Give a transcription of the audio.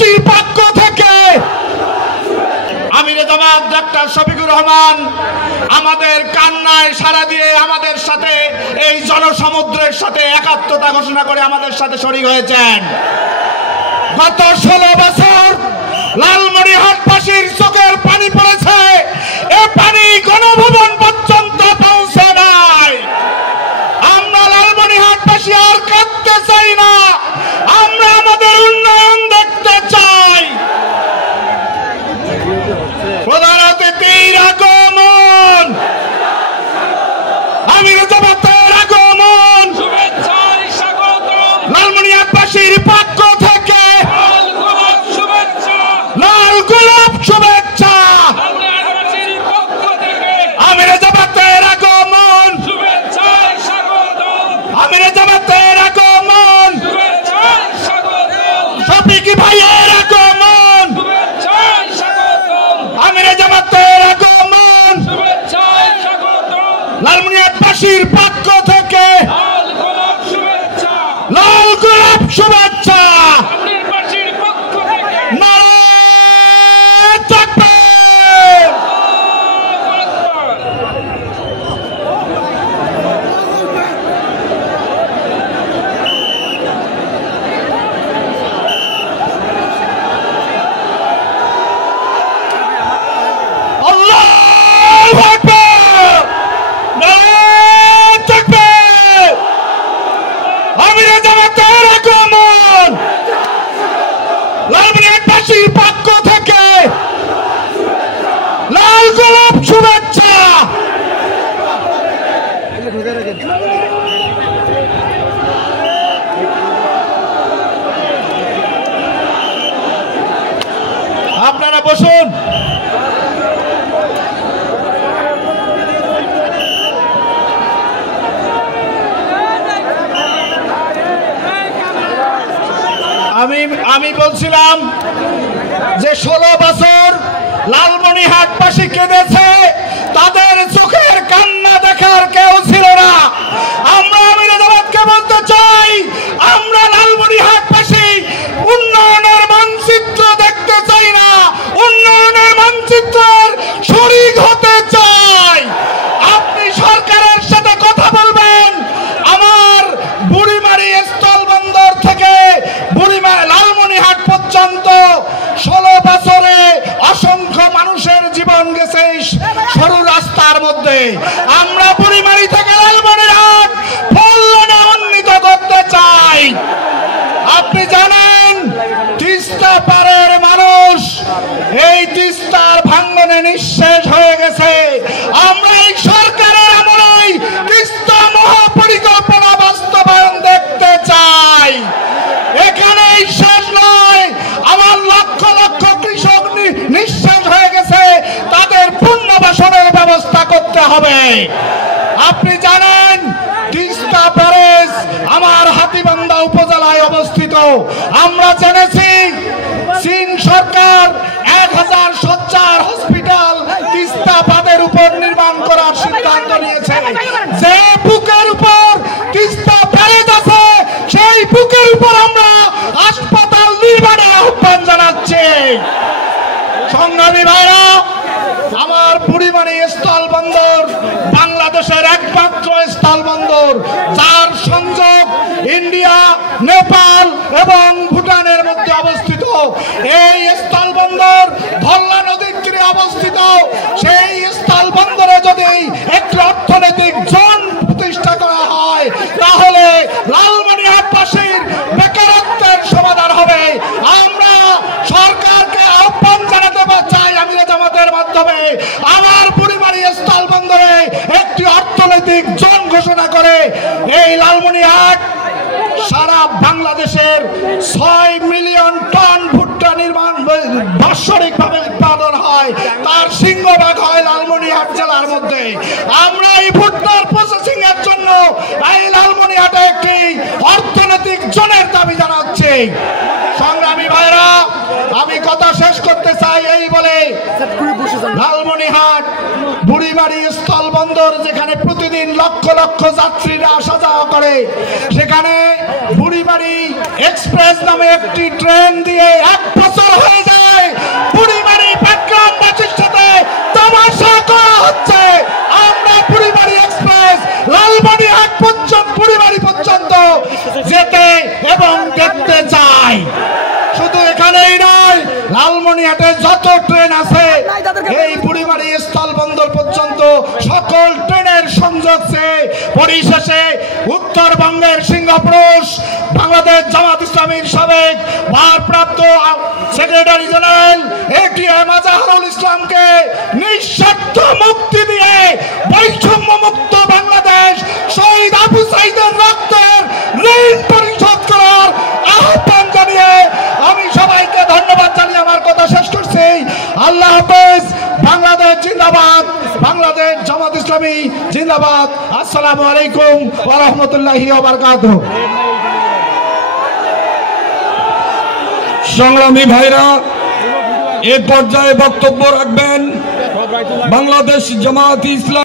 পাশির পক্ষ থেকে আমিরে জামাত ডাক্তার শফিকুর রহমান আমাদের কান্নায় সাড়া দিয়ে আমাদের সাথে এই জনসমুদ্রের সাথে একাত্মতা ঘোষণা করে আমাদের সাথে শরীক হয়েছেন। গত 16 বছর লালমনিরহাটবাসীর চোখের পানি পড়েছে, এ পানি গণভবন পর্যন্ত পৌঁছে নাই। আমরা লালমনিরহাটবাসী আর কাঁদতে চাই না, আমরা আমাদের উন্নয়ন দেখতে চাই। প্রধান অতিথির আগমন, আমিরে জামাতের আগমন, লালমনিরহাটবাসীর পক্ষ থেকে লাল গোলাপ শুভেচ্ছা। আমিরে জামাতের আগমন, আমিরে জামাতের আগমন, শফিক ভাইয়ের আগমন, আমিরে জামাতের আগমন, লালমনিরহাটবাসীর পক্ষ থেকে লাল গোলাপ শুভেচ্ছা। নারায়ে তাকবীর। আল্লাহু আকবার। নারায়ে তাকবীর। আমিরে জামাতের আগমন, লালমনিরহাটবাসীর পক্ষ থেকে লাল গোলাপ শুভেচ্ছা। আপনারা বসুন। আমি বলছিলাম যে 16 বছর লালমনিরহাটবাসী কেঁদেছে, তাদের চোখের কান্না দেখার কেউ ছিল না। আমরা আমিরে জামাতকে বলতে চাই, আমরা লালমনিরহাটবাসী উন্নয়নের মানচিত্র দেখতে চাই না, উন্নয়নের মানচিত্রের শরীক হতে চাই। আপনি সরকারের সাথে কথা বলবেন, আমার বুড়িমারি স্থলবন্দর থেকে লালমনিরহাট পর্যন্ত 16 বছরে অসংখ্য মানুষের জীবন গেছে সরু রাস্তার মধ্যে। আমরা বুড়িমারি থেকে লালমনিরহাট ফুল লেনে উন্নীত করতে চাই। আপনি জানেন তিস্তা পারের মানুষ এই তিস্তার ভাঙনে নিঃশেষ হয়ে গেছে। আমরা এই সরকারের আমলেই তিস্তা মহাপরিকল্পনা বাস্তবায়ন দেখতে চাই। এখানেই শেষ নয়, আমার লক্ষ লক্ষ কৃষক নিঃশেষ হয়ে গেছে, তাদের পুনর্বাসনের ব্যবস্থা করতে হবে। আপনি জানেন তিস্তা ব্যারেজ আমার হাতীবান্ধা উপজেলায় অবস্থিত। আমরা জেনেছি চীন সরকার 1000 শয্যার হসপিটাল তিস্তা বাঁধের উপর নির্মাণ করার সিদ্ধান্ত নিয়েছে। যে বুকের উপর তিস্তা ব্যারেজ আছে, সেই বুকের উপর আমরা হাসপাতাল নির্মাণের আহ্বান জানাচ্ছি। সংগ্রামী ভাইরা, আমার বুড়িমারি স্থলবন্দর বাংলাদেশের একমাত্র স্থলবন্দর, যার সংযোগ ইন্ডিয়া, নেপাল এবং ভুটানের মধ্যে অবস্থিত। এই স্থলবন্দর ধল্লা নদীর তীরে অবস্থিত। সেই স্থলবন্দরে যদি একটি অর্থনৈতিক জোন প্রতিষ্ঠা করা হয়, তাহলে লালমনিরহাটবাসীর বেকারত্বের সমাধান হবে। আমরা সরকারকে আহ্বান জানাতে চাই আমিরে জামাতের মাধ্যমে, আমার বুড়িমারি স্থলবন্দরে একটি অর্থনৈতিক জোন ঘোষণা করে এই লালমনিরহাট সারা বাংলাদেশের 6 মিলিয়ন টন ভুট্টা নির্মাণ বাৎসরিক ভাবে উৎপাদন হয়, তার সিংহভাগ হয় লালমনিরহাট জেলার মধ্যে। আমরা এই ভুট্টার প্রসেসিং এর জন্য এই লালমনিরহাটে একটি অর্থনৈতিক জোনের দাবি জানাচ্ছি। সংগ্রামী ভাইরা, আমি কথা শেষ করতে চাই এই বলে, লালমনিরহাট বুড়িমারি স্থল বন্দর যেখানে প্রতিদিন লক্ষ লক্ষ যাত্রীরা আসা যাওয়া করে, সেখানে বুড়িমারি এক্সপ্রেস নামে একটি ট্রেন দিয়ে 1 বছর হয়ে যায় বুড়িমারি পাটগ্রামবাসীর সাথে তামাশা করা হচ্ছে। আমরা বুড়িমারি এক্সপ্রেস লালমনিরহাট পর্যন্ত, বুড়িমারি পর্যন্ত যেতে এবং দেখতে চাই। শুধু এখানেই নয়, লালমনিরহাটে যত ট্রেন আছে এই বুড়িমারি স্থল বন্দর পর্যন্ত সকল ট্রেনের সংযোগ পরিশেষে উত্তরবঙ্গের সিংহপুরুষ বাংলাদেশ জামাত ইসলামীর সাবেক ভারপ্রাপ্ত সেক্রেটারি জেনারেল এটিএম আজহারুল ইসলামকে নিঃশর্ত মুক্তি দিয়ে বৈষম্য মুক্ত বাংলাদেশ, শহীদ আবু সাঈদের রক্তের ঋণ পরিশোধ করার আহ্বান জানিয়ে আমি সবাইকে ধন্যবাদ জানিয়ে আমার কথা শেষ করছি। আল্লাহ হাফেজ। বাংলাদেশ জিন্দাবাদ, বাংলাদেশ জামাত ইসলামী জিন্দাবাদ। আসসালামু আলাইকুম ওয়া রাহমাতুল্লাহি ওয়া বারাকাতুহু। সংগ্রামী ভাইরা, এ পর্যায়ে বক্তব্য রাখবেন বাংলাদেশ জামাত ইসলামী